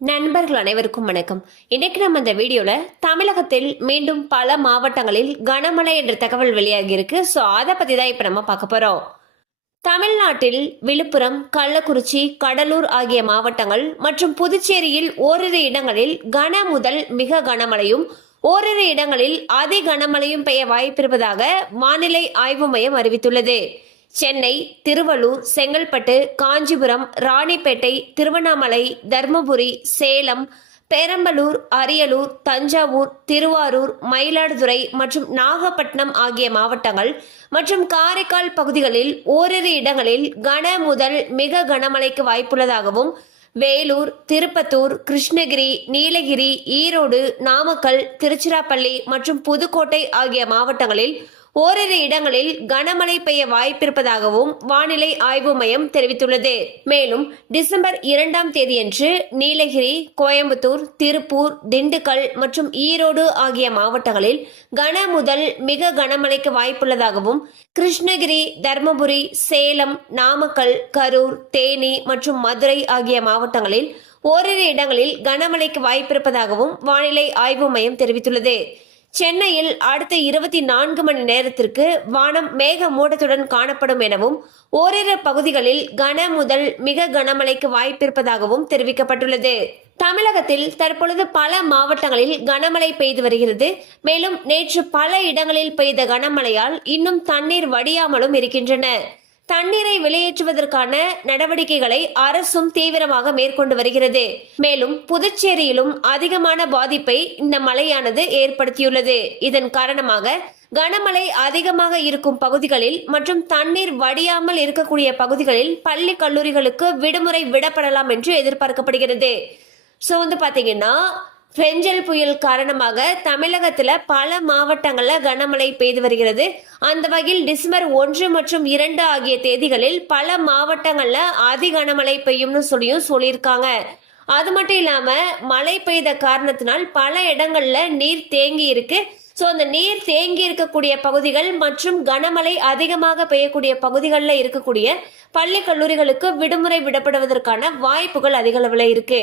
நண்பர்கள் அனைவருக்கும் வணக்கம். இன்னைக்கு நம்ம இந்த வீடியோல தமிழகத்தில் மீண்டும் பல மாவட்டங்களில் கனமழை என்ற தகவல் வெளியாகி இருக்கு ஸோ அதை பத்தி தான் இப்ப நம்ம பார்க்க போறோம். தமிழ்நாட்டில் விழுப்புரம் கள்ளக்குறிச்சி கடலூர் ஆகிய மாவட்டங்கள் மற்றும் புதுச்சேரியில் ஓரிரு இடங்களில் கன முதல் மிக கனமழையும் ஓரிரு இடங்களில் அதி கனமழையும் பெய்ய வாய்ப்பிருப்பதாக வானிலை ஆய்வு மையம் அறிவித்துள்ளது. சென்னை திருவள்ளூர் செங்கல்பட்டு காஞ்சிபுரம் ராணிப்பேட்டை திருவண்ணாமலை தர்மபுரி சேலம் பெரம்பலூர் அரியலூர் தஞ்சாவூர் திருவாரூர் மயிலாடுதுறை மற்றும் நாகப்பட்டினம் ஆகிய மாவட்டங்கள் மற்றும் காரைக்கால் பகுதிகளில் ஓரிரு இடங்களில் கன முதல் மிக கனமழைக்கு வாய்ப்புள்ளதாகவும் வேலூர் திருப்பத்தூர் கிருஷ்ணகிரி நீலகிரி ஈரோடு நாமக்கல் திருச்சிராப்பள்ளி மற்றும் புதுக்கோட்டை ஆகிய மாவட்டங்களில் ஓரிரு இடங்களில் கனமழை பெய்ய வாய்ப்பிருப்பதாகவும் வானிலை ஆய்வு மையம் தெரிவித்துள்ளது. மேலும் டிசம்பர் இரண்டாம் தேதியன்று நீலகிரி கோயம்புத்தூர் திருப்பூர் திண்டுக்கல் மற்றும் ஈரோடு ஆகிய மாவட்டங்களில் கன முதல் மிக கனமழைக்கு வாய்ப்புள்ளதாகவும் கிருஷ்ணகிரி தர்மபுரி சேலம் நாமக்கல் கரூர் தேனி மற்றும் மதுரை ஆகிய மாவட்டங்களில் ஓரிரு இடங்களில் கனமழைக்கு வாய்ப்பிருப்பதாகவும் வானிலை ஆய்வு மையம் தெரிவித்துள்ளது. சென்னையில் அடுத்த இருபத்தி நான்கு மணி நேரத்திற்கு வானம் மேக மூடத்துடன் காணப்படும் எனவும் ஓரிரு பகுதிகளில் கன முதல் மிக கனமழைக்கு வாய்ப்பிருப்பதாகவும் தெரிவிக்கப்பட்டுள்ளது. தமிழகத்தில் தற்பொழுது பல மாவட்டங்களில் கனமழை பெய்து வருகிறது. மேலும் நேற்று பல இடங்களில் பெய்த கனமழையால் இன்னும் தண்ணீர் வடியாமலும் இருக்கின்றன. தண்ணீரை வெளியேற்றுவதற்கான நடவடிக்கைகளை அரசும் தீவிரமாக மேற்கொண்டு வருகிறது. மேலும் புதுச்சேரியிலும் அதிகமான பாதிப்பை இந்த மழையானது ஏற்படுத்தியுள்ளது. இதன் காரணமாக கனமழை அதிகமாக இருக்கும் பகுதிகளில் மற்றும் தண்ணீர் வடியாமல் இருக்கக்கூடிய பகுதிகளில் பள்ளி கல்லூரிகளுக்கு விடுமுறை விடப்படலாம் என்று எதிர்பார்க்கப்படுகிறது. ஸோ வந்து பார்த்தீங்கன்னா பெஞ்சல் புயல் காரணமாக தமிழகத்துல பல மாவட்டங்கள்ல கனமழை பெய்து வருகிறது. அந்த வகையில் டிசம்பர் ஒன்று மற்றும் இரண்டு ஆகிய தேதிகளில் பல மாவட்டங்கள்ல அதி கனமழை பெய்யும்னு சொல்லியும் சொல்லியிருக்காங்க. அது மட்டும் இல்லாம மழை பெய்த காரணத்தினால் பல இடங்கள்ல நீர் தேங்கி இருக்கு. ஸோ அந்த நீர் தேங்கி இருக்கக்கூடிய பகுதிகள் மற்றும் கனமழை அதிகமாக பெய்யக்கூடிய பகுதிகளில் இருக்கக்கூடிய பள்ளி கல்லூரிகளுக்கு விடுமுறை விடப்படுவதற்கான வாய்ப்புகள் அதிகளவில் இருக்குது